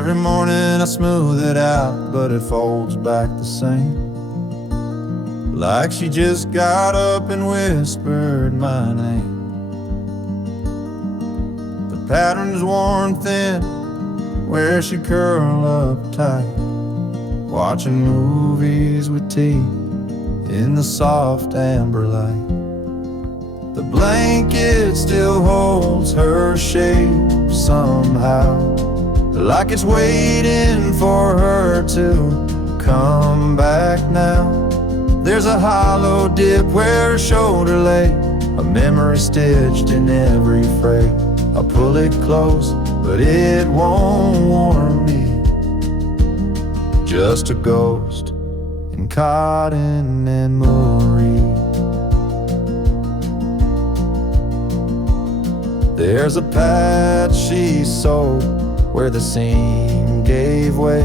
Every morning I smooth it out, but it folds back the same. Like she just got up and whispered my name. The pattern's worn thin where she curl up tight, watching movies with tea in the soft amber light. The blanket still holds her shape somehow, like it's waiting for her to come back now. There's a hollow dip where her shoulder lay, a memory stitched in every fray. I'll pull it close, but it won't warm me. Just a ghost in cotton and Marie. There's a patch she sewed where the seam gave way,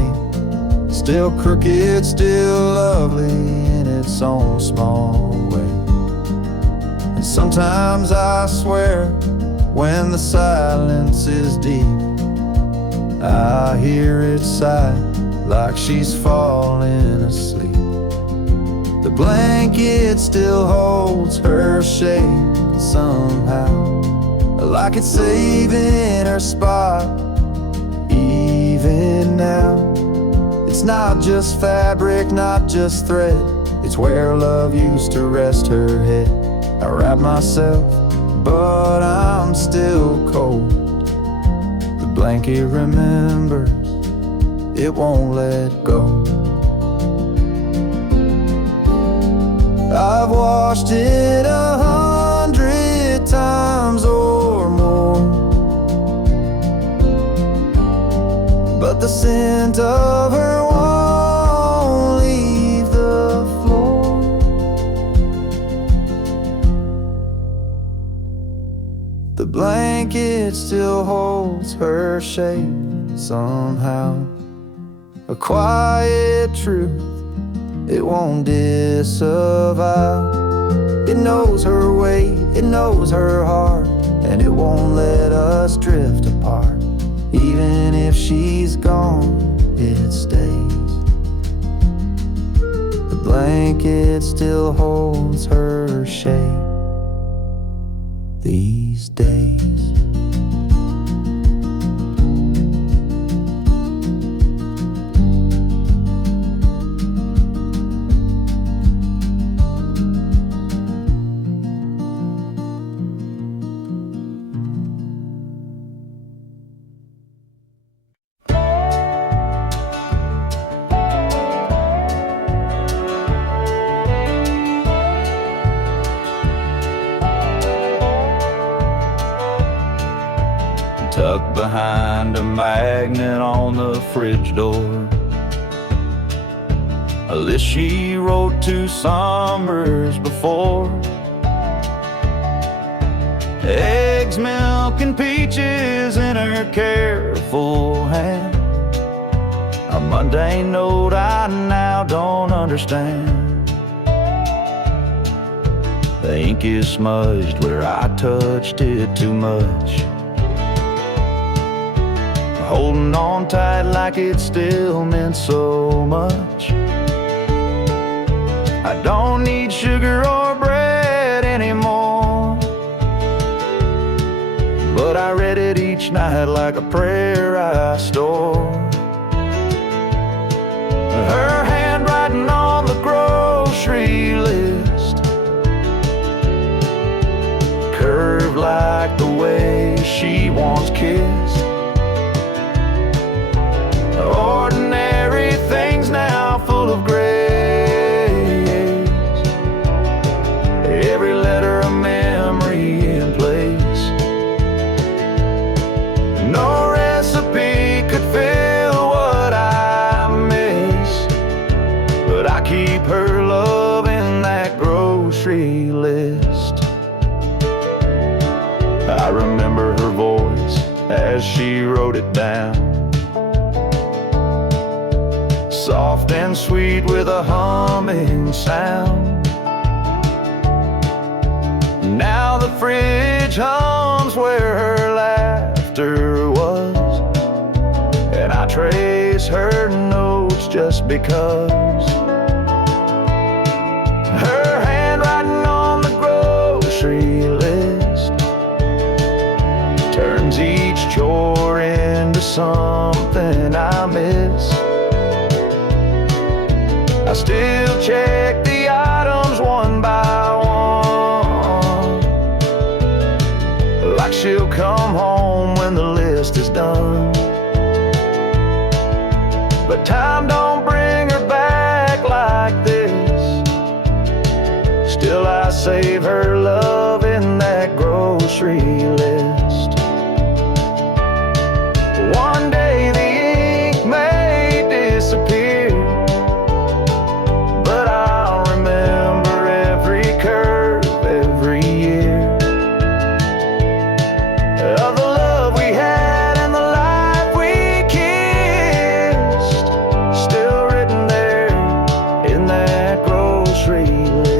still crooked, still lovely in its own small way. And sometimes I swear, when the silence is deep, I hear it sigh like she's falling asleep. The blanket still holds her shape somehow, like it's saving her spot even now. It's not just fabric, not just thread, it's where love used to rest her head. I wrap myself, but I'm still cold. The blanket remembers, it won't let go. I've washed it 100 times or more, but the scent of her won't leave the floor. The blanket still holds her shape somehow, a quiet truth it won't disavow. It knows her weight, it knows her heart, and it won't let us drift apart. Even if she's gone, it stays. The blanket still holds her shape these days. Tucked behind a magnet on the fridge door, a list she wrote 2 summers before. Eggs, milk, and peaches in her careful hand, a mundane note I now don't understand. The ink is smudged where I touched it too much, holding on tight like it still meant so much. I don't need sugar or bread anymore, but I read it each night like a prayer I store. Her handwriting on the grocery list, curved like the way she once kissed. Ordinary things now full of grace, every letter a memory in place. No recipe could fill what I miss, but I keep her love in that grocery list. I remember her voice as she wrote it down, soft and sweet with a humming sound. Now the fridge hums where her laughter was, and I trace her notes just because. Her handwriting on the grocery list turns each chore into something I miss. I still check the items one by one, like she'll come home when the list is done. But time don't bring her back like this. Still I save her love in that grocery list. One day the ink may disappear, but I'll remember every curve, every year of the love we had and the life we kissed, still written there in that grocery list.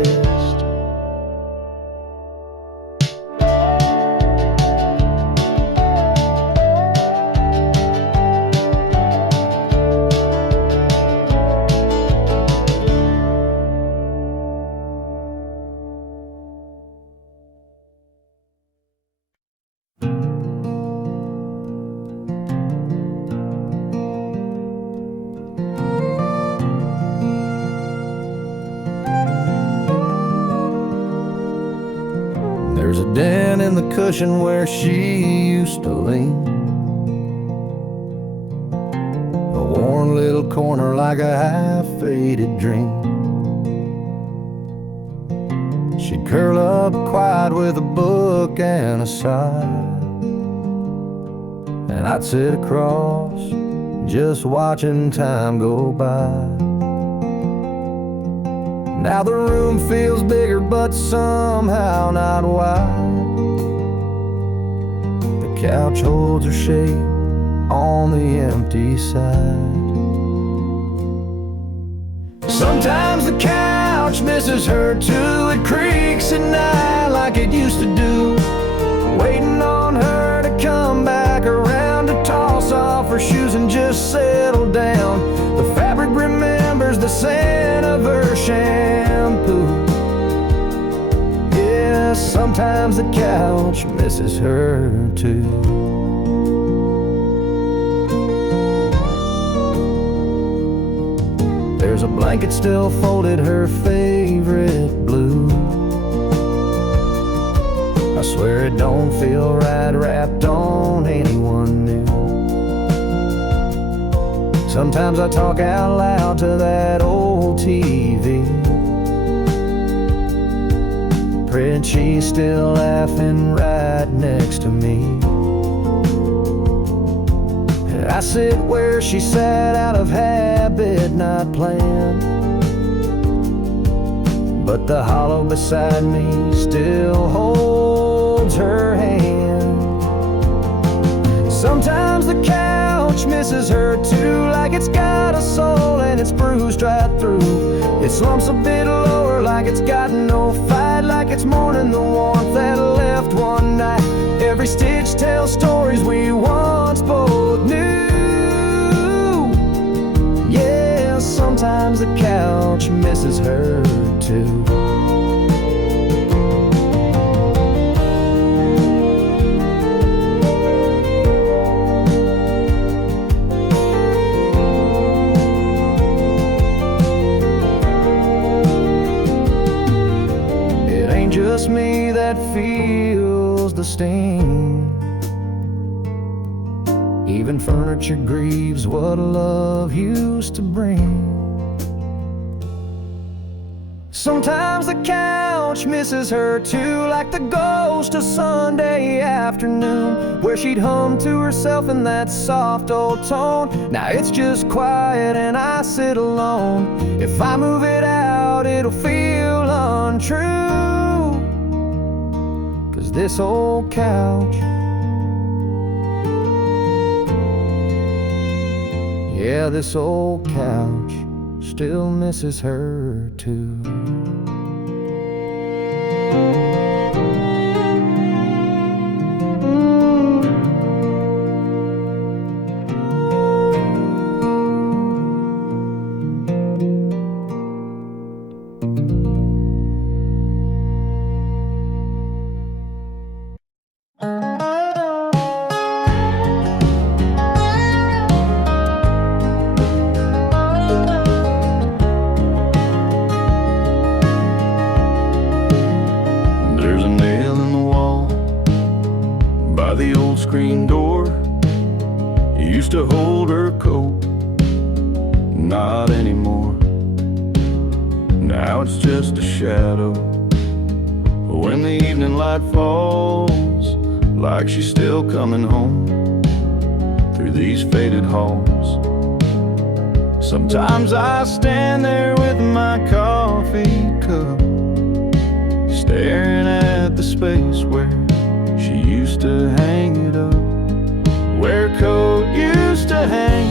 There's a dent in the cushion where she used to lean, a worn little corner like a half-faded dream. She'd curl up quiet with a book and a sigh, and I'd sit across just watching time go by. Now the room feels bigger, but somehow not wide. The couch holds her shape on the empty side. Sometimes the couch misses her too. It creaks at night like it used to do, waiting on her to come back around to toss off her shoes and just settle down. The fabric remembers the scent of her shampoo. Yeah, sometimes the couch misses her too. There's a blanket still folded, her favorite blue. I swear it don't feel right wrapped on anyone new. Sometimes I talk out loud to that old TV, praying she's still laughing right next to me. I sit where she sat out of habit, not planned, but the hollow beside me still holds her hand. Sometimes the couch misses her too, like it's got a soul and it's bruised right through. It slumps a bit lower like it's got no fight, like it's mourning the warmth that left one night. Every stitch tells stories we once both knew. Yeah, sometimes the couch misses her too. Just me that feels the sting. Even furniture grieves what love used to bring. Sometimes the couch misses her too, like the ghost of Sunday afternoon, where she'd hum to herself in that soft old tone. Now it's just quiet and I sit alone. If I move it out, it'll feel untrue. This old couch, yeah, this old couch still misses her too. Now it's just a shadow. When the evening light falls, like she's still coming home through these faded halls. Sometimes I stand there with my coffee cup, staring at the space where she used to hang it up. Where a coat used to hang,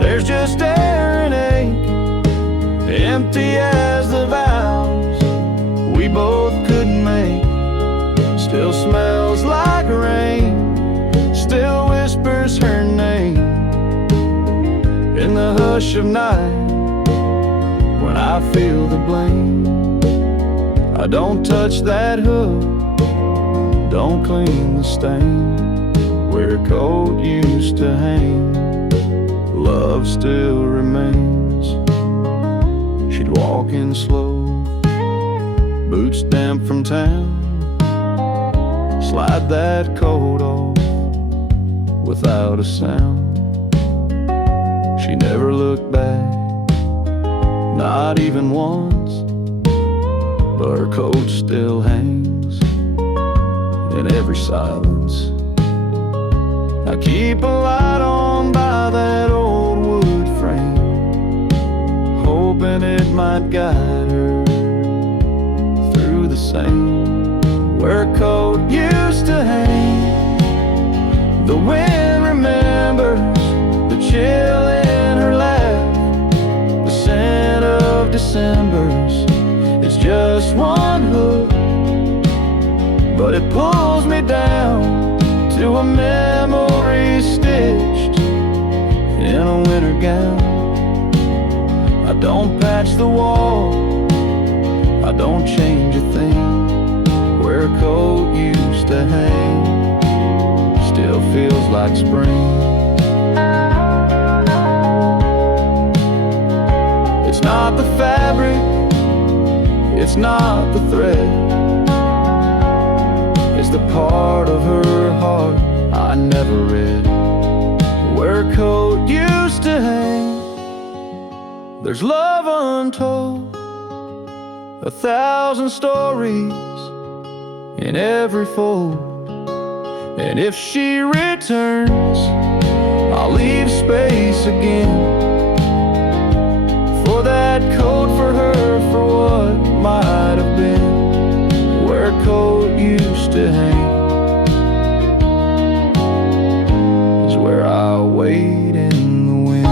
there's just air and ache, empty as the vows we both couldn't make. Still smells like rain, still whispers her name in the hush of night. When I feel the blame, I don't touch that hook, don't clean the stain. Where a coat used to hang, love still remains. She'd walk in slow, boots damp from town, slide that coat off without a sound. She never looked back, not even once, but her coat still hangs in every silence. I keep a light on by that old wood frame, hoping it might guide her through the same. Where a coat used to hang, the wind remembers the chill in her laugh, the scent of December's. It's just one hook, but it pulls me down to a memory stitched in a winter gown. I don't patch the wall, I don't change a thing. Where a coat used to hang still feels like spring. It's not the fabric, it's not the thread, it's the part of her heart I never read. Where a coat used to hang, there's love untold, 1,000 stories in every fold. And if she returns, I'll leave space again for that coat, for her, for what might have been. Where a coat used to hang is where I'll wait in the wind.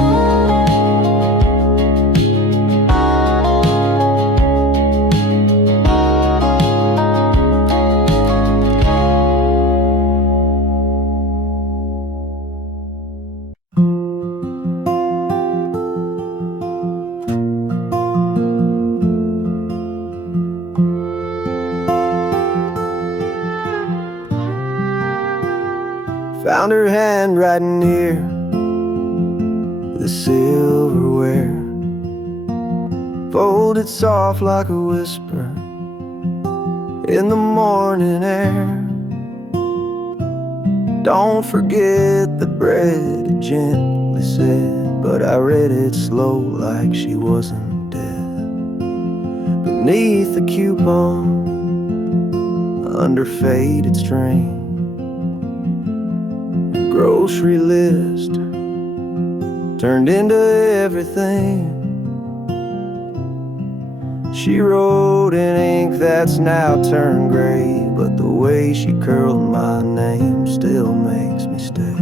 Found her handwriting near the silverware, folded soft like a whisper in the morning air. Don't forget the bread, it gently said, but I read it slow like she wasn't dead. Beneath the coupon, under faded string, grocery list turned into everything. She wrote in ink that's now turned gray, but the way she curled my name still makes me stay.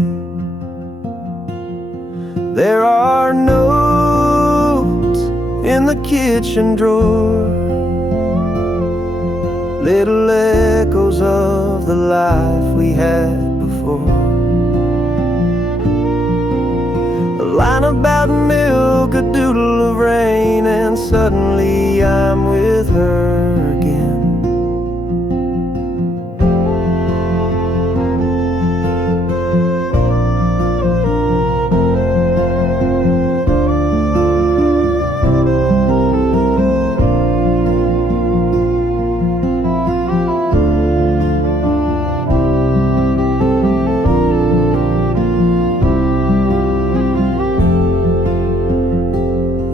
There are notes in the kitchen drawer, little echoes of the life we had before. A line about milk, a doodle of rain, and suddenly I'm with her again.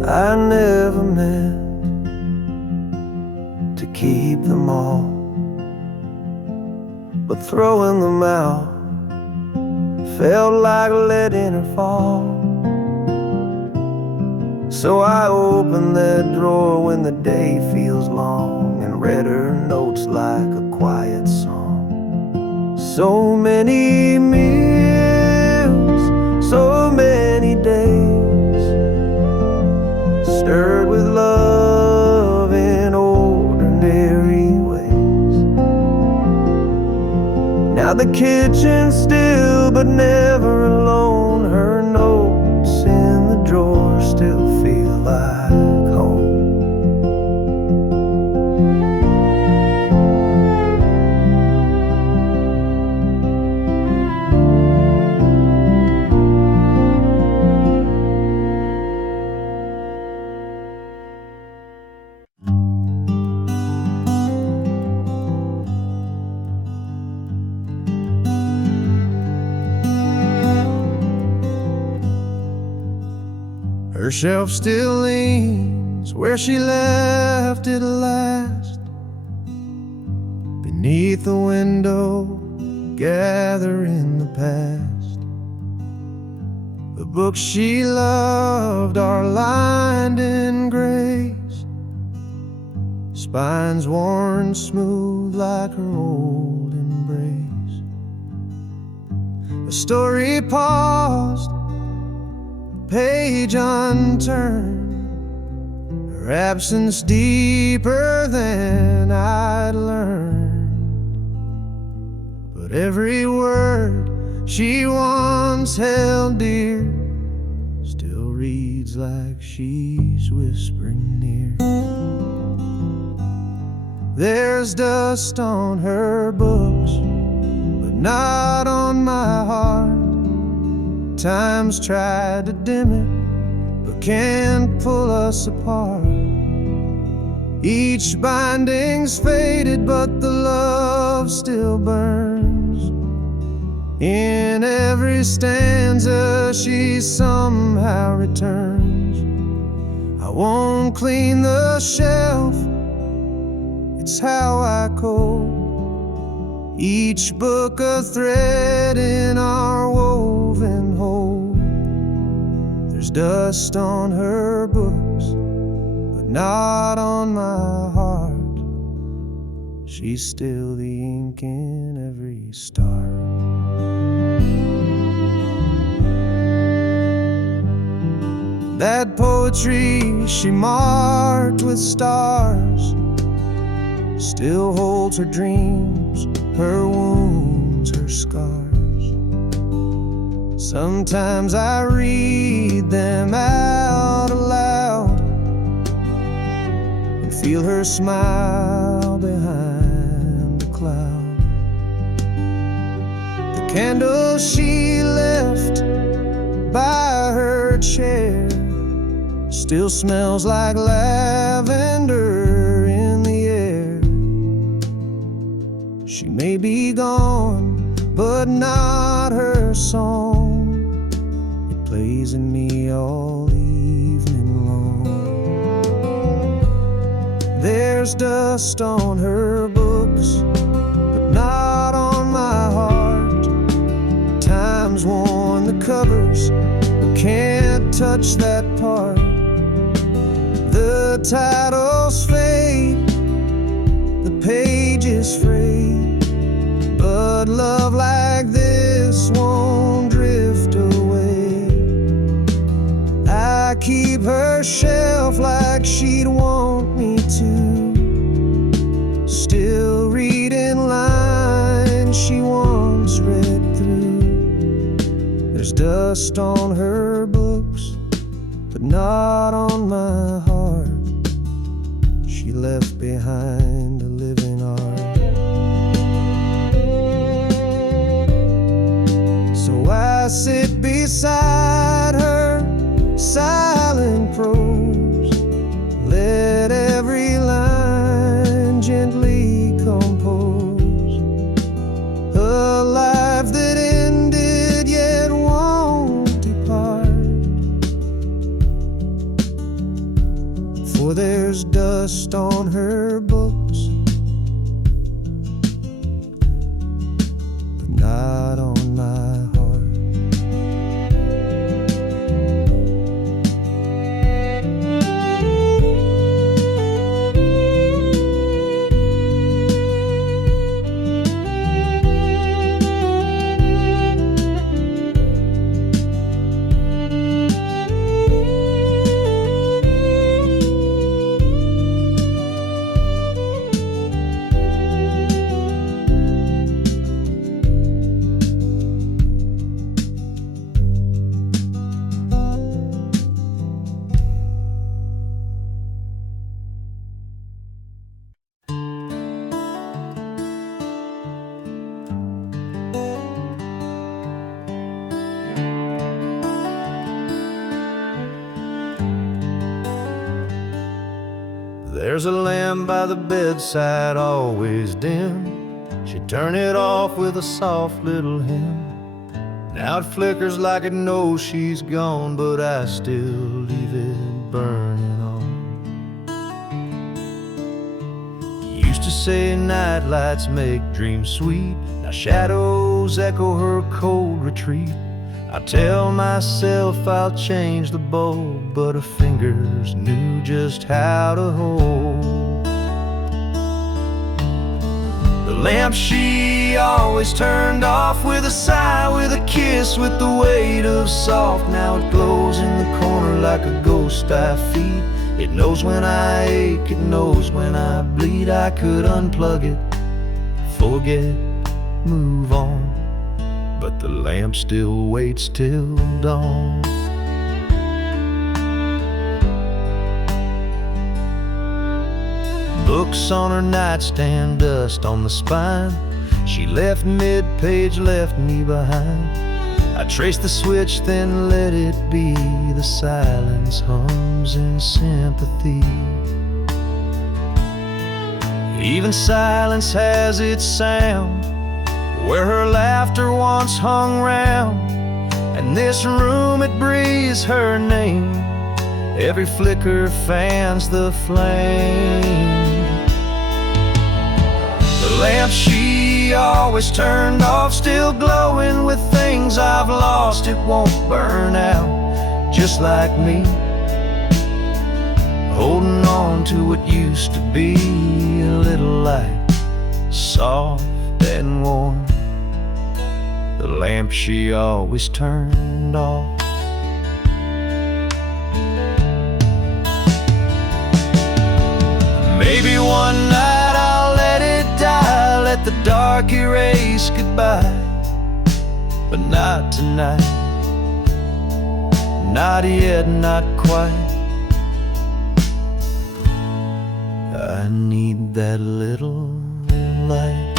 I never met them all, but throwing them out felt like letting her fall. So I opened that drawer when the day feels long and read her notes like a quiet song. So many meals, so many days, stirred with love in ordinary ways. Now the kitchen's still but never alone. Her notes in the drawer still feel like home. Her shelf still leans where she left it last, beneath the window, gathering the past. The books she loved are lined in grace, spines worn smooth like her old embrace. A story paused, page unturned, her absence deeper than I'd learned. But every word she once held dear still reads like she's whispering near. There's dust on her books, but not on my heart. Time's tried to dim it, but can't pull us apart. Each binding's faded, but the love still burns. In every stanza she somehow returns. I won't clean the shelf, it's how I code. Each book a thread in our woven whole. There's dust on her books, but not on my heart. She's still the ink in every star. That poetry she marked with stars still holds her dreams, her wounds, her scars. Sometimes I read them out aloud and feel her smile behind the cloud. The candle she left by her chair still smells like lavender in the air. She may be gone, but not her song. It plays in me all evening long. There's dust on her books, but not on my heart. Time's worn the covers, but can't touch that part. The titles fade, the pages frayed, but love like this won't drift away. I keep her shelf like she'd want me to, still reading lines she once read through. There's dust on her books, but not on my heart. She left behind a living art. So I sit beside her, silent prose, let every line gently compose. A life that ended yet won't depart. For there's dust on her books, There's a lamp by the bedside, always dim. She'd turn it off with a soft little hymn. Now it flickers like it knows she's gone, but I still leave it burning on. Used to say night lights make dreams sweet. Now shadows echo her cold retreat. I tell myself I'll change the bulb, but her fingers knew just how to hold. The lamp she always turned off with a sigh, with a kiss, with the weight of soft. Now it glows in the corner like a ghost I feed. It knows when I ache, it knows when I bleed. I could unplug it, forget, move on, but the lamp still waits till dawn. Books on her nightstand, dust on the spine. She left mid-page, left me behind. I traced the switch, then let it be. The silence hums in sympathy. Even silence has its sound, where her laughter once hung round. And this room, it breathes her name. Every flicker fans the flame. The lamp she always turned off, still glowing with things I've lost. It won't burn out, just like me, holding on to what used to be. A little light, soft and warm, the lamp she always turned off. Maybe one night I'll let it die, let the dark erase goodbye, but not tonight, not yet, not quite. I need that little light.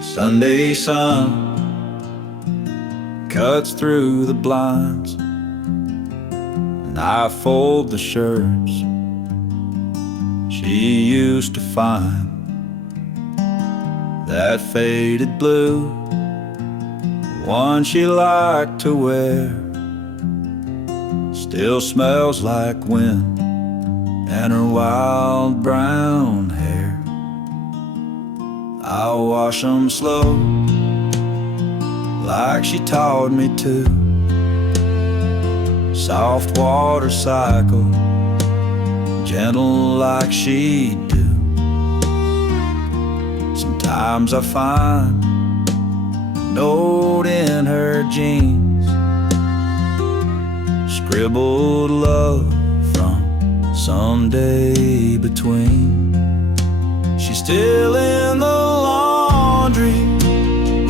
Sunday sun cuts through the blinds, and I fold the shirts she used to find. That faded blue, one she liked to wear, still smells like wind and her wild brown hair. I'll wash 'em slow, like she taught me to. Soft water cycle, gentle like she do. Sometimes I find a note in her jeans, scribbled love from some day between. She's still in the laundry,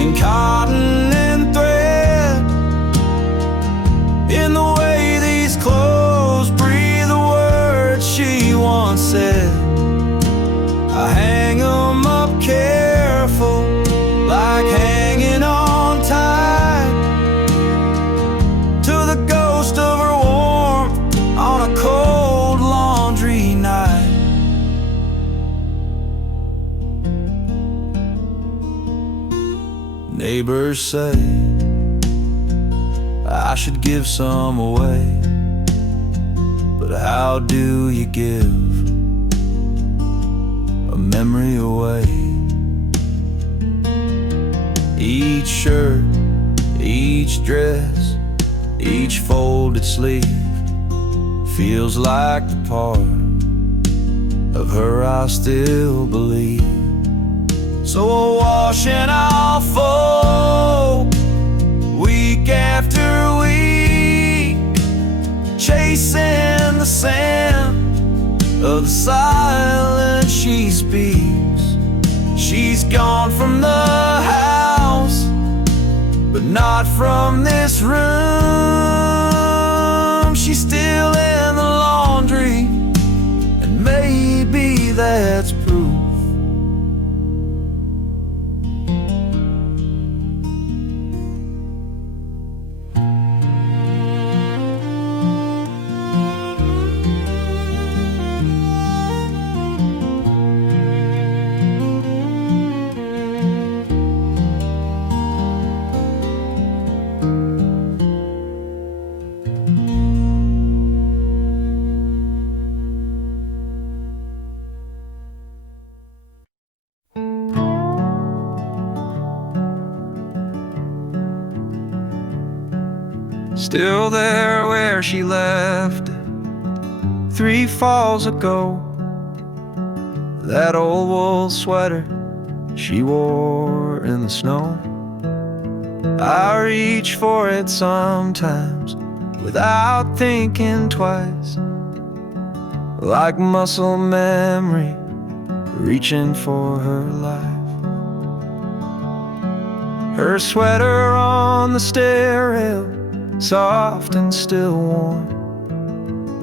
in cotton and thread, in the way these clothes breathe the words she once said. I hang 'em up careful, like hanging on tight to the ghost of her warmth on a cold laundry night. Neighbors say I should give some away, but how do you give a memory away? Each shirt, each dress, each folded sleeve feels like the part of her I still believe. So I'll wash and I'll fold, week after week, chasing the sand of the silence she speaks. She's gone from the house, but not from this room. She's still in the laundry, and maybe that's proof. Still there where she left it 3 falls ago. That old wool sweater she wore in the snow. I reach for it sometimes without thinking twice, like muscle memory reaching for her life. Her sweater on the stair rail, soft and still warm,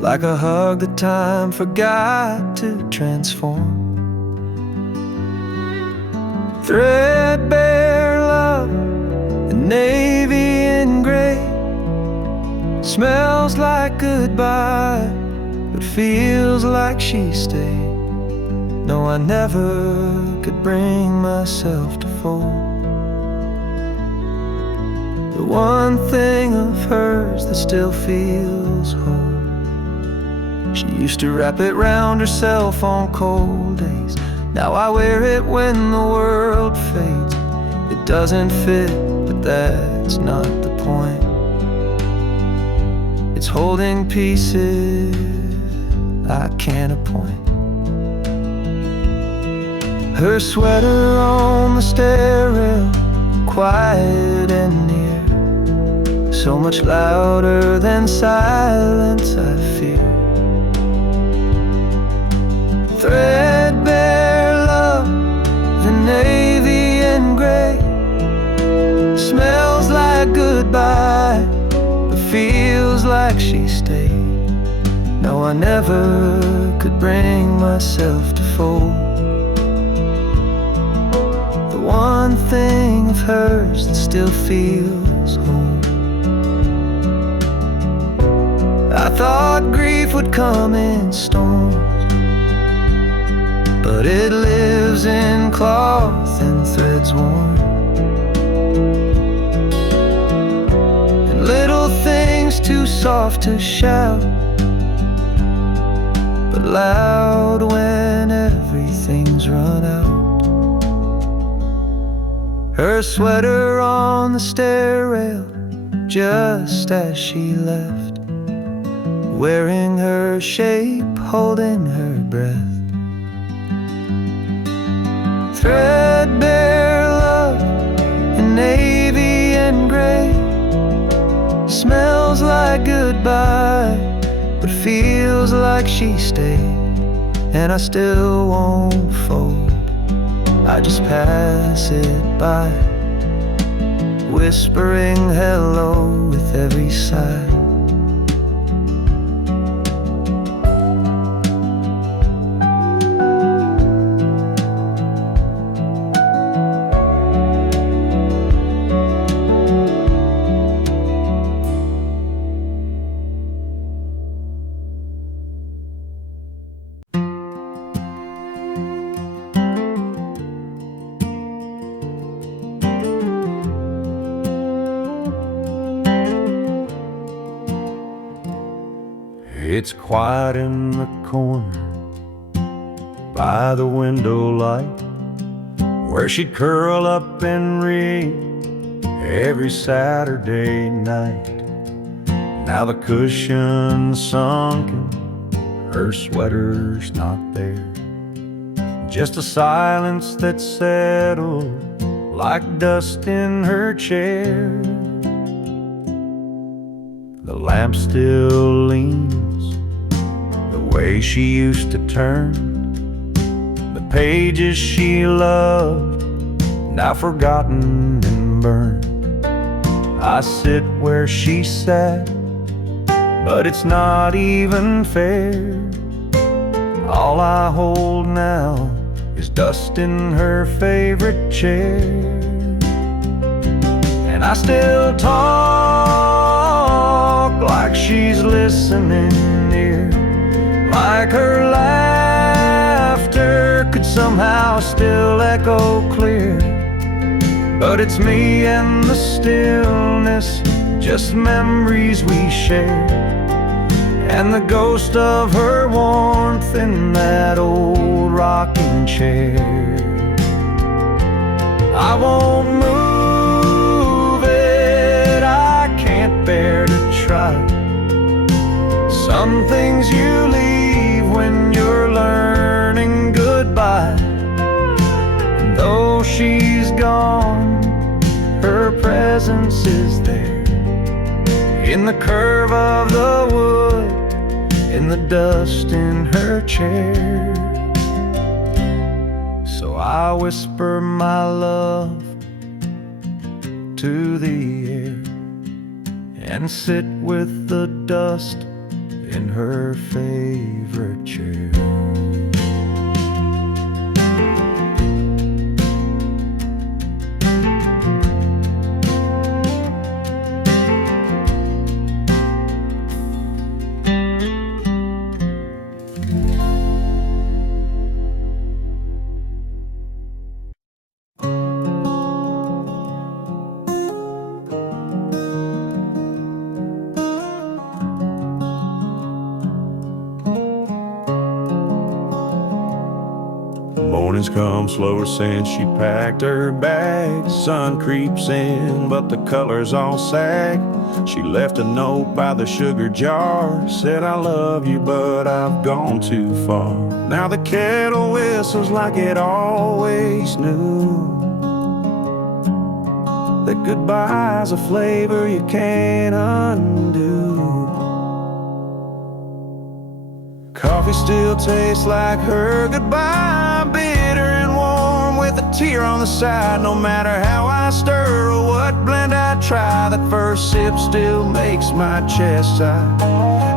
like a hug that time forgot to transform. Threadbare love in navy and gray, smells like goodbye, but feels like she stayed. No, I never could bring myself to fold the one thing of hers that still feels home. She used to wrap it round herself on cold days. Now I wear it when the world fades. It doesn't fit, but that's not the point. It's holding pieces I can't appoint. Her sweater on the stair rail, quiet and near, so much louder than silence I fear. Threadbare love, the navy and gray, smells like goodbye, but feels like she stayed. No, I never could bring myself to fold the one thing of hers that still feels home. I thought grief would come in storms, but it lives in cloth and threads worn, and little things too soft to shout, but loud when everything's run out. Her sweater on the stair rail, just as she left, wearing her shape, holding her breath. Threadbare love in navy and gray, smells like goodbye, but feels like she stayed. And I still won't fold, I just pass it by, whispering hello with every sigh. It's quiet in the corner by the window light, where she'd curl up and read every Saturday night. Now the cushion's sunken, her sweater's not there, just a silence that settled like dust in her chair. The lamp still leans the way she used to turn, but pages she loved, now forgotten and burned. I sit where she sat, but it's not even fair. All I hold now is dust in her favorite chair. And I still talk like she's listening near, like her laughter could somehow still echo clear. But it's me and the stillness, just memories we share, and the ghost of her warmth in that old rocking chair. I won't move it, I can't bear to try. Some things you leave when you're learning goodbye. And though she's gone, her presence is there, in the curve of the wood, in the dust in her chair. So I whisper my love to the air, and sit with the dust in her favorite chair. Mornings come slower since she packed her bag. Sun creeps in, but the colors all sag. She left a note by the sugar jar, said I love you, but I've gone too far. Now the kettle whistles like it always knew, that goodbye's a flavor you can't undo. Coffee still tastes like her goodbye, bitter and warm with a tear on the side. No matter how I stir or what blend I try, that first sip still makes my chest sigh.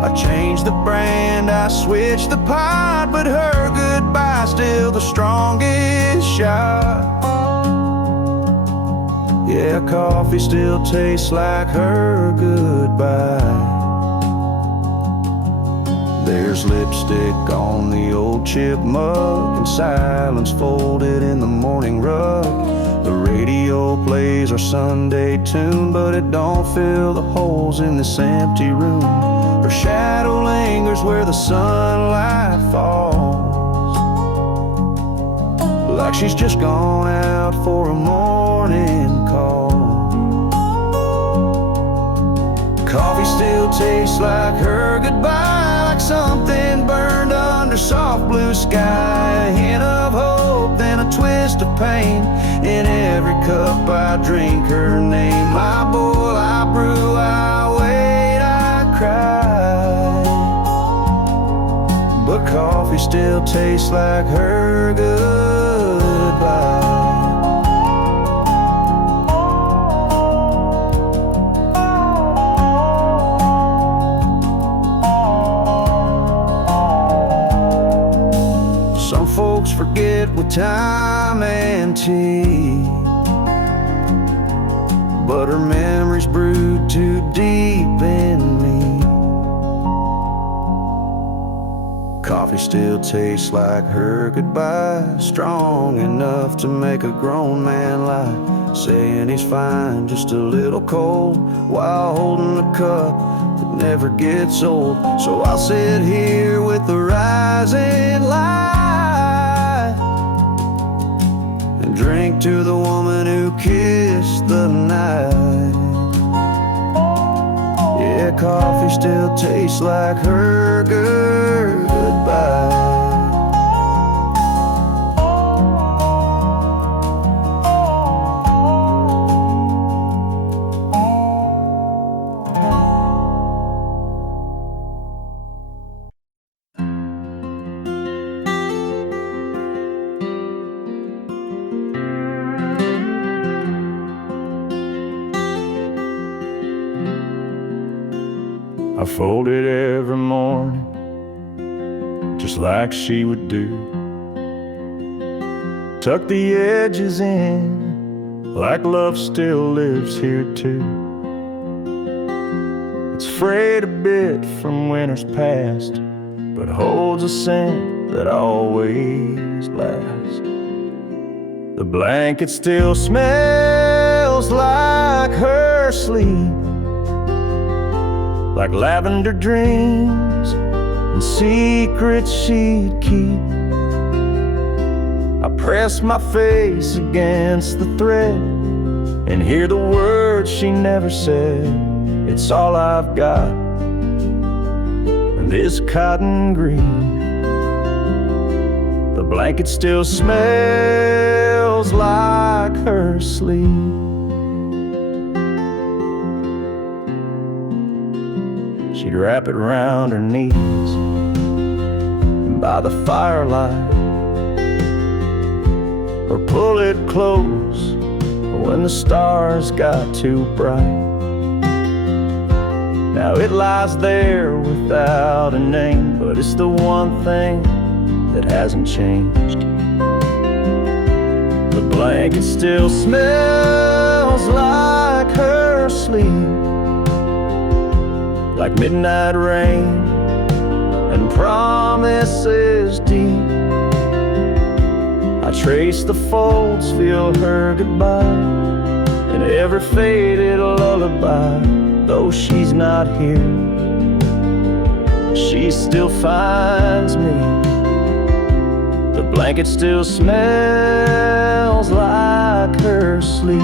I changed the brand, I switched the pot, but her goodbye still the strongest shot. Yeah, coffee still tastes like her goodbye. There's lipstick on the old chip mug, and silence folded in the morning rug. The radio plays our Sunday tune, but it don't fill the holes in this empty room. Her shadow lingers where the sunlight falls, like she's just gone out for a morning call. Coffee still tastes like her goodbye, like something burned under soft blue sky. A hint of hope, then a twist of pain. In every cup I drink her name. I boil, I brew, I wait, I cry, but coffee still tastes like her goodbye. Folks forget with time and tea, but her memories brewed too deep in me. Coffee still tastes like her goodbye, strong enough to make a grown man lie, saying he's fine, just a little cold, while holding a cup that never gets old. So I'll sit here with the rising light, drink to the woman who kissed the night. Yeah, coffee still tastes like her goodbye. I fold it every morning, just like she would do. Tuck the edges in, like love still lives here too. It's frayed a bit from winters past, but holds a scent that always lasts. The blanket still smells like her sleep, like lavender dreams and secrets she'd keep. I press my face against the thread and hear the words she never said. It's all I've got, and this cotton green. The blanket still smells like her sleep. She'd wrap it round her knees by the firelight, or pull it close when the stars got too bright. Now it lies there without a name, but it's the one thing that hasn't changed. The blanket still smells like her sleep, like midnight rain and promises deep. I trace the folds, feel her goodbye in every faded lullaby. Though she's not here, she still finds me. The blanket still smells like her sleep,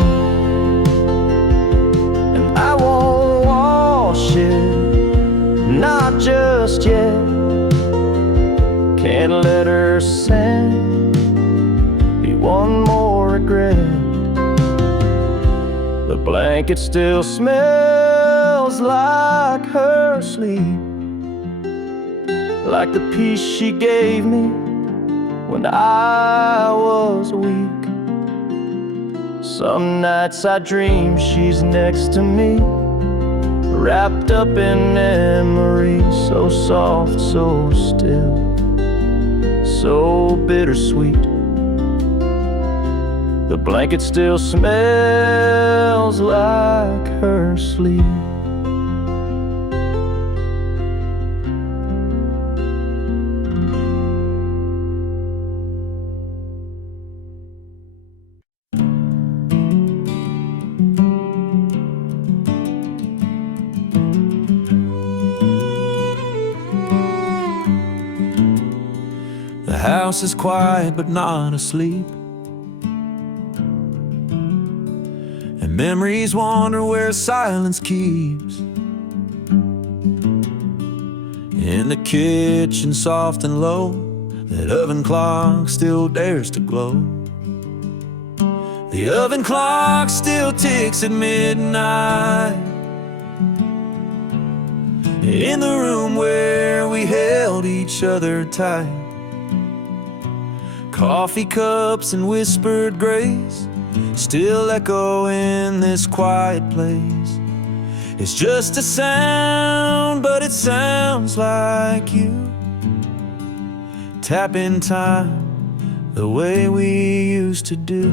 and I won't wash it, not just yet. Can't let her scent be one more regret. The blanket still smells like her sleep, like the peace she gave me when I was weak. Some nights I dream she's next to me, wrapped up in memories, so soft, so still, so bittersweet. The blanket still smells like her sleep. The house is quiet but not asleep, and memories wander where silence keeps. In the kitchen, soft and low, that oven clock still dares to glow. The oven clock still ticks at midnight, in the room where we held each other tight. Coffee cups and whispered grace still echo in this quiet place. It's just a sound, but it sounds like you. Tapping time the way we used to do.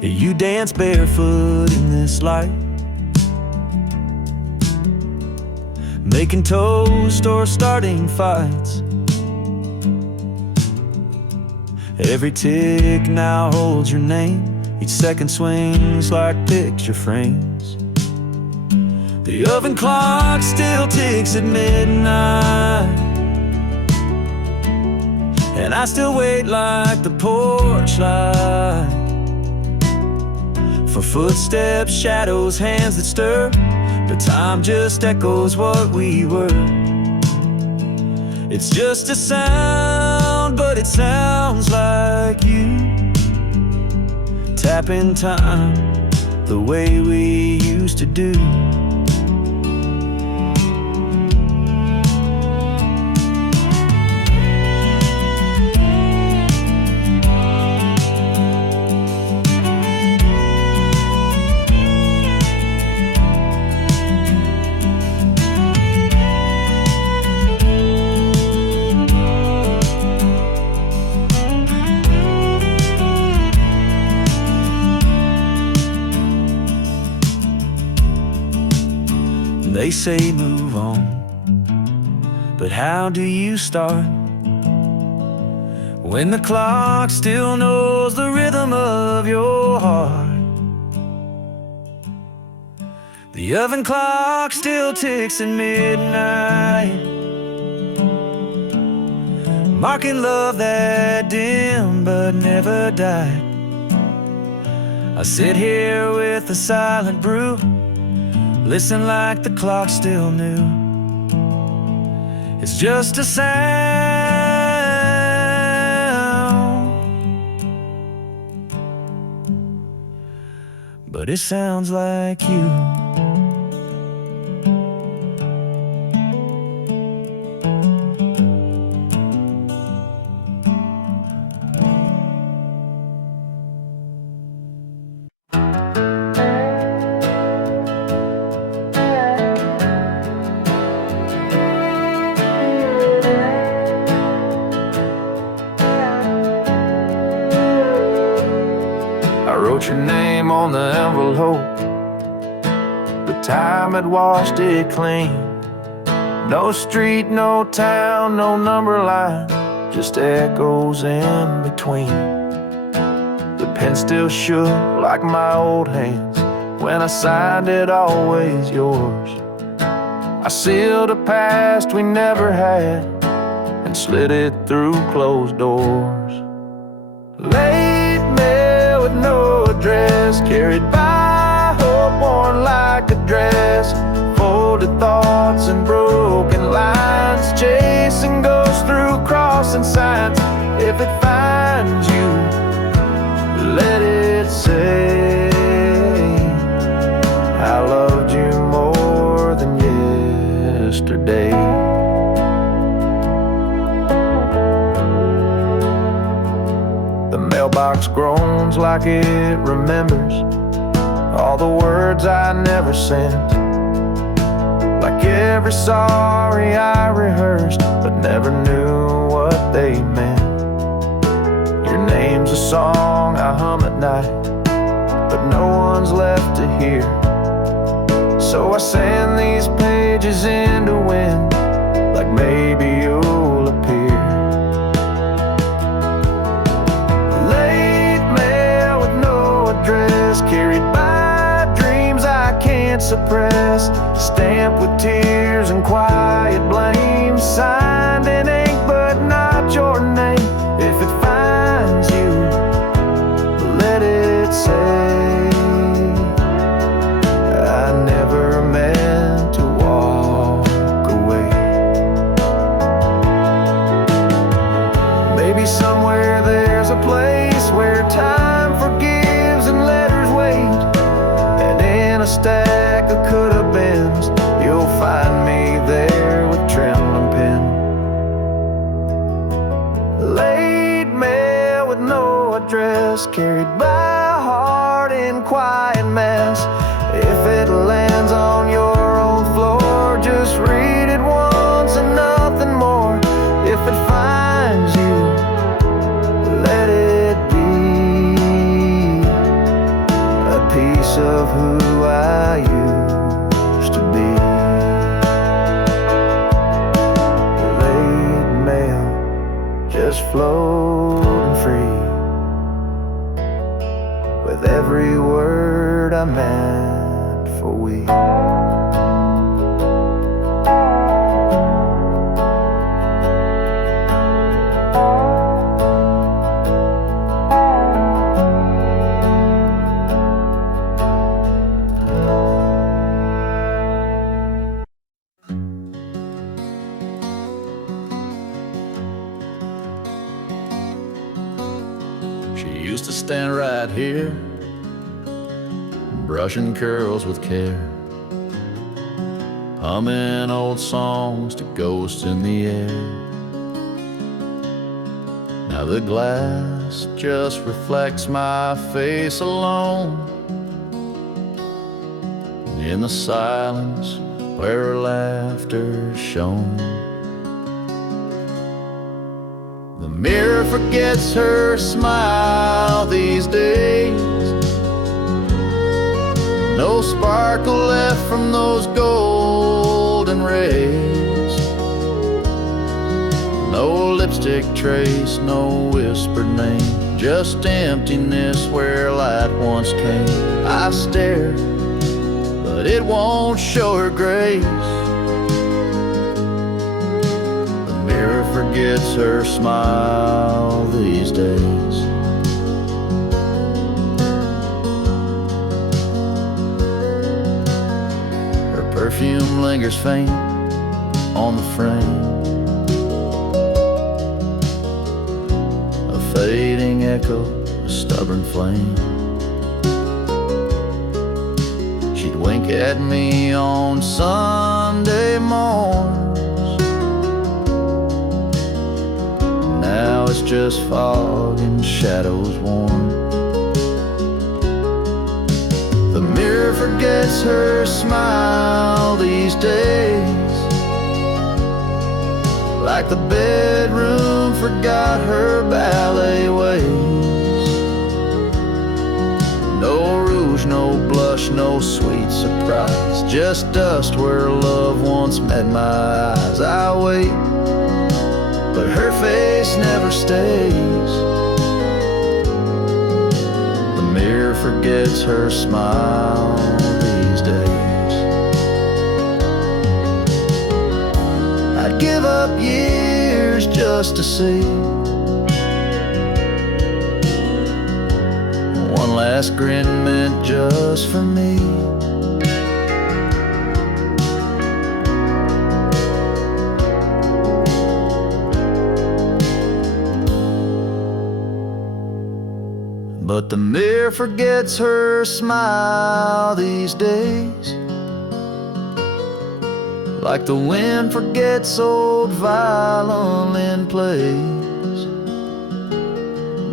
You dance barefoot in this light, making toast or starting fights. Every tick now holds your name, each second swings like picture frames. The oven clock still ticks at midnight, and I still wait like the porch light for footsteps, shadows, hands that stir. But time just echoes what we were. It's just a sound, but it sounds like you. Tapping time the way we used to do. They say move on, but how do you start when the clock still knows the rhythm of your heart? The oven clock still ticks at midnight, marking love that dim but never died. I sit here with a silent brew, listen like the clock still knew. It's just a sound, but it sounds like you. I wrote your name on the envelope, but time had washed it clean. No street, no town, no number line, just echoes in between. The pen still shook like my old hands when I signed it, always yours. I sealed a past we never had and slid it through closed doors. Late mail with no address, carried by hope worn like a dress. Folded thoughts and broken lines, chasing ghosts through crossing signs. If it finds you, let it say I loved you more than yesterday. The mailbox groans like it remembers all the words I never sent, like every sorry I rehearsed but never knew what they meant. Your name's a song I hum at night, but no one's left to hear. So I send these pages into wind, like maybe you'll appear. Late mail with no address, carried by dreams I can't suppress. Stamped with tears and quiet blame, signed in ink but not your name. If it finds you, let it say I never meant to walk away. Maybe somewhere there's a place where time forgives and letters wait, and in a stack of could-have-beens you'll find me there with trembling pen. Late mail with no address, carried by a heart in quiet mess. If it lands on your own floor, just read it once and nothing more. If it finds you, let it be a piece of who I used to be. Late mail, just floating free, with every word I meant for we. She used to stand right here, brushing curls with care, humming old songs to ghosts in the air. Now the glass just reflects my face alone in the silence where her laughter shone. The mirror forgets her smile these days. No sparkle left from those gold plastic trace, no whispered name, just emptiness where light once came. I stare, but it won't show her grace. The mirror forgets her smile these days. Her perfume lingers faint on the frame, a fading echo, a stubborn flame. She'd wink at me on Sunday morns. Now it's just fog and shadows worn. The mirror forgets her smile these days, like the bedroom forgot her ballet ways. No rouge, no blush, no sweet surprise, just dust where love once met my eyes. I wait, but her face never stays. The mirror forgets her smile these days. I'd give up years just to see one last grin meant just for me. But the mirror forgets her smile these days, like the wind forgets old violin plays.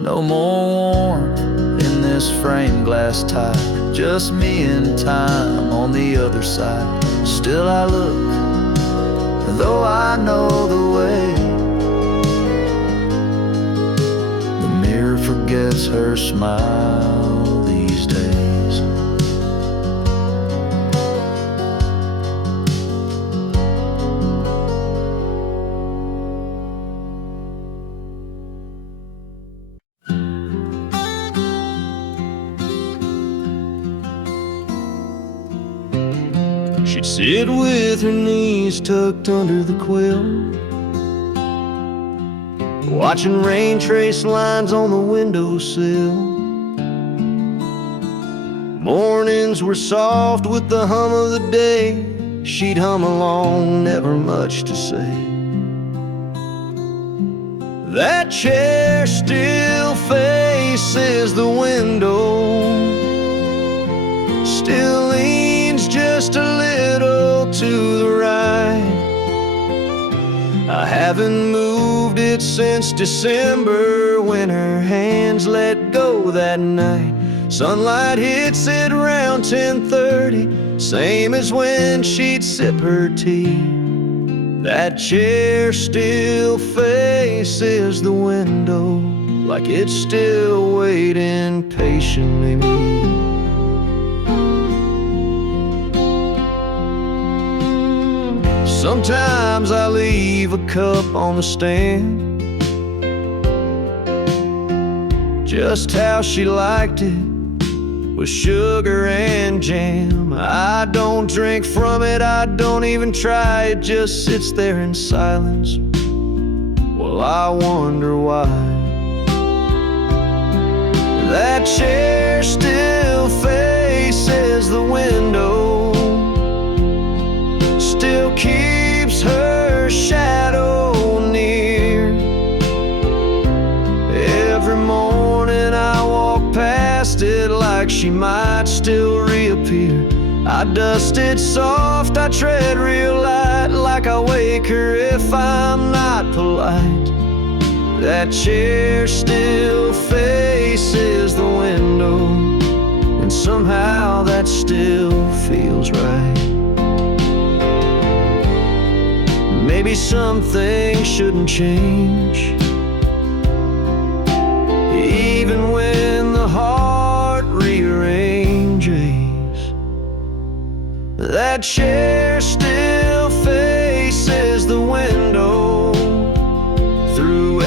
No more warmth in this framed glass tie, just me and time on the other side. Still I look, though I know the way. The mirror forgets her smile these days. She'd sit with her knees tucked under the quilt, watching rain trace lines on the windowsill. Mornings were soft with the hum of the day. She'd hum along, never much to say. That chair still faces the window, still leans just a little to the right. I haven't moved it since December, when her hands let go that night. Sunlight hits it around 10:30, same as when she'd sip her tea. That chair still faces the window, like it's still waiting patiently. Sometimes I leave a cup on the stand, just how she liked it, with sugar and jam. I don't drink from it, I don't even try, it just sits there in silence. Well, I wonder why. That chair still faces the window, still keeps her shadow near. Every morning I walk past it like she might still reappear. I dust it soft, I tread real light, like I wake her if I'm not polite. That chair still faces the window, and somehow that still feels right. Maybe some things shouldn't change, even when the heart rearranges. That chair still faces the window through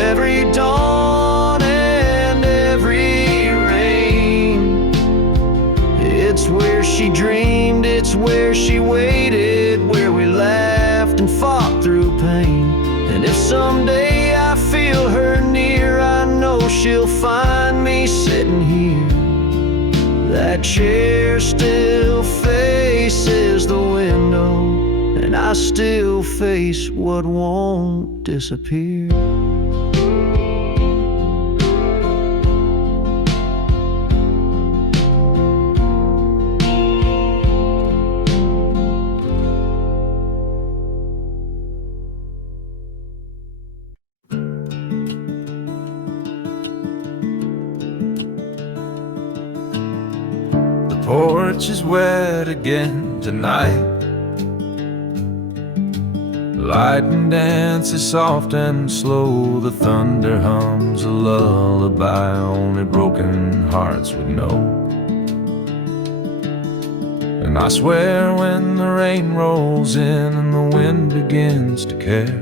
where she waited, where we laughed and fought through pain. And if someday I feel her near, I know she'll find me sitting here. That chair still faces the window, and I still face what won't disappear. The porch is wet again tonight. Lightning dances soft and slow. The thunder hums a lullaby only broken hearts would know. And I swear when the rain rolls in and the wind begins to care,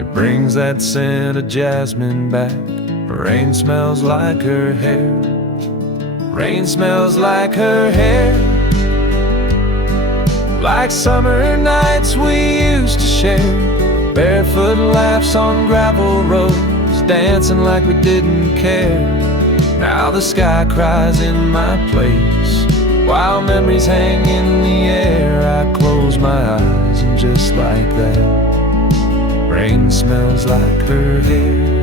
it brings that scent of jasmine back. Rain smells like her hair. Rain smells like her hair, like summer nights we used to share. Barefoot laughs on gravel roads, dancing like we didn't care. Now the sky cries in my place, while memories hang in the air. I close my eyes and just like that, rain smells like her hair.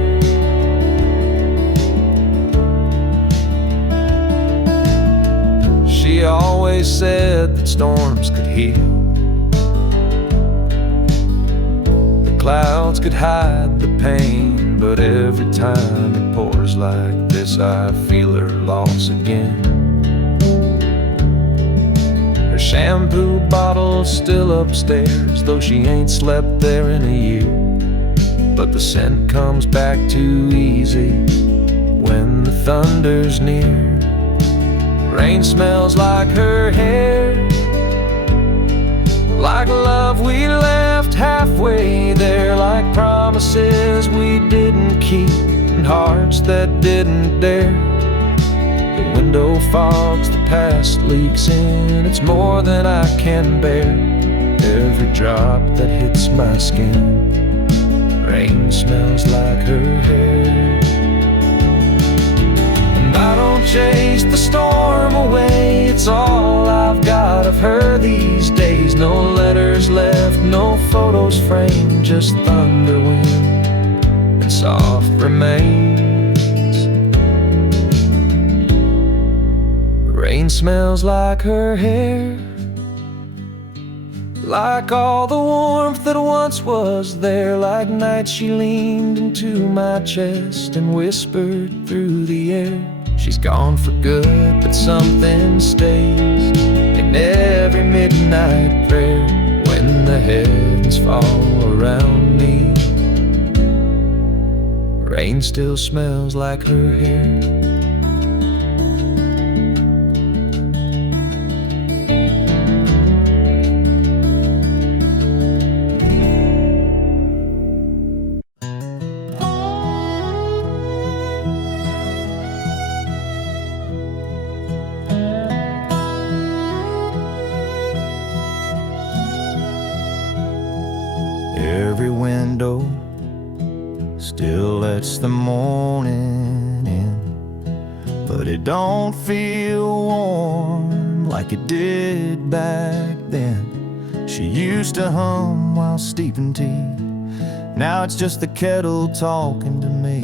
She always said that storms could heal, the clouds could hide the pain, but every time it pours like this, I feel her loss again. Her shampoo bottle's still upstairs, though she ain't slept there in a year. But the scent comes back too easy when the thunder's near. Rain smells like her hair, like love we left halfway there, like promises we didn't keep and hearts that didn't dare. The window fogs, the past leaks in, it's more than I can bear. Every drop that hits my skin, rain smells like her hair. I don't chase the storm away, it's all I've got of her these days. No letters left, no photos framed, just thunder, wind, and soft remains. Rain smells like her hair, like all the warmth that once was there, like nights she leaned into my chest and whispered through the air. She's gone for good, but something stays in every midnight prayer. When the heavens fall around me, rain still smells like her hair. Every window still lets the morning in, but it don't feel warm like it did back then. She used to hum while steeping tea, now it's just the kettle talking to me.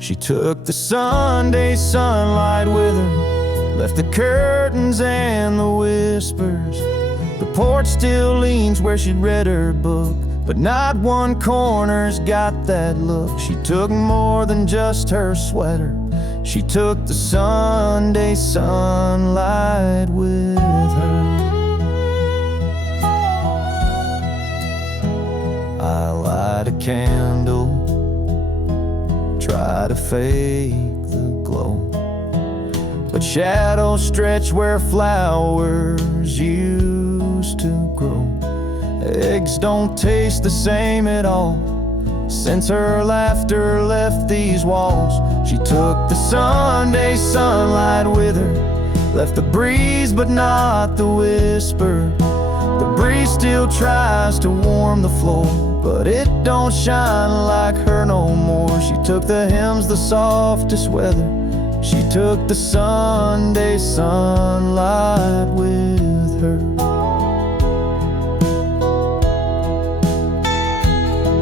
She took the Sunday sunlight with her, left the curtains and the whispers. The porch still leans where she'd read her book, but not one corner's got that look. She took more than just her sweater, she took the Sunday sunlight with her. I light a candle, try to fake the glow, but shadows stretch where flowers used to grow. Eggs don't taste the same at all since her laughter left these walls. She took the Sunday sunlight with her, left the breeze but not the whisper. The breeze still tries to warm the floor, but it don't shine like her no more. She took the hymns, the softest weather. She took the Sunday sunlight with her.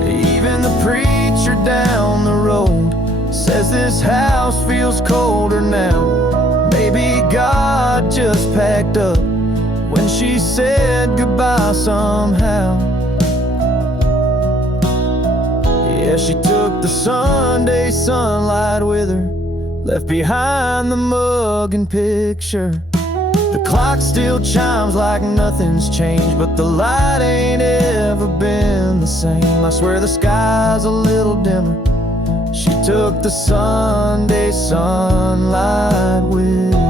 Even the preacher down the road says this house feels colder now. Maybe God just packed up when she said goodbye somehow. Yeah, she took the Sunday sunlight with her, left behind the mug and picture. The clock still chimes like nothing's changed, but the light ain't ever been the same. I swear the sky's a little dimmer. She took the Sunday sunlight with her.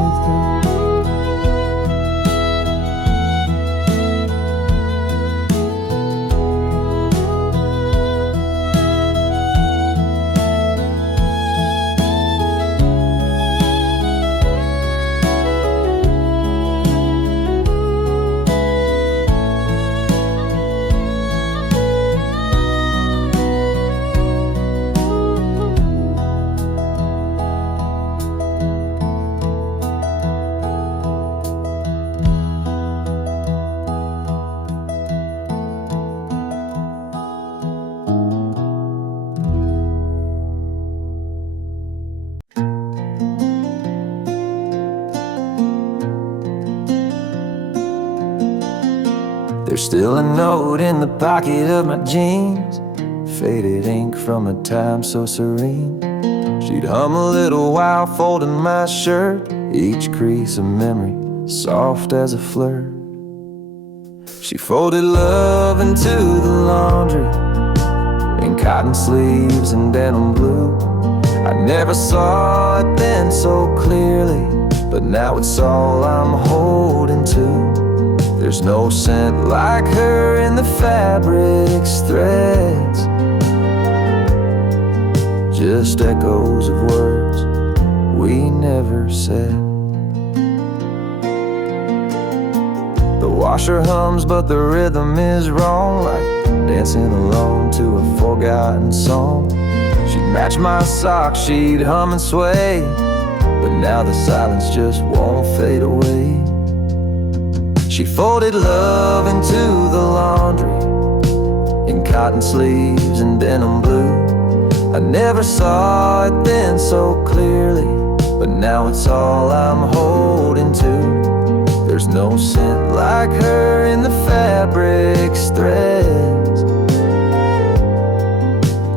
There's still a note in the pocket of my jeans, faded ink from a time so serene. She'd hum a little while folding my shirt, each crease a memory, soft as a flirt. She folded love into the laundry, in cotton sleeves and denim blue. I never saw it then so clearly, but now it's all I'm holding to. There's no scent like her in the fabric's threads, just echoes of words we never said. The washer hums but the rhythm is wrong, like dancing alone to a forgotten song. She'd match my socks, she'd hum and sway, but now the silence just won't fade away. She folded love into the laundry, in cotton sleeves and denim blue. I never saw it then so clearly, but now it's all I'm holding to. There's no scent like her in the fabric's threads,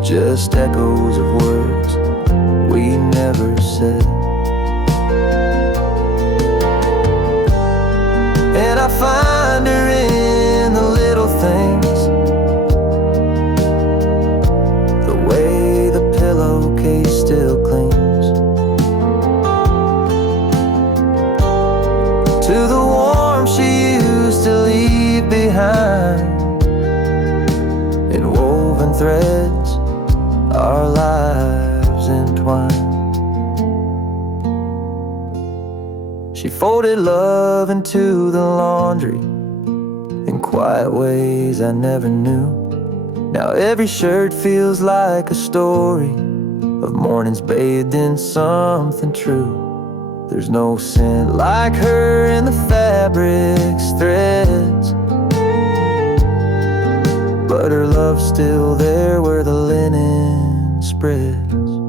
just echoes of words we never said. And I find her in the little things, the way the pillowcase still clings to the warmth she used to leave behind. In woven threads, our lives entwined. She folded love into the laundry in quiet ways I never knew. Now every shirt feels like a story of mornings bathed in something true. There's no scent like her in the fabric's threads, but her love's still there where the linen spreads.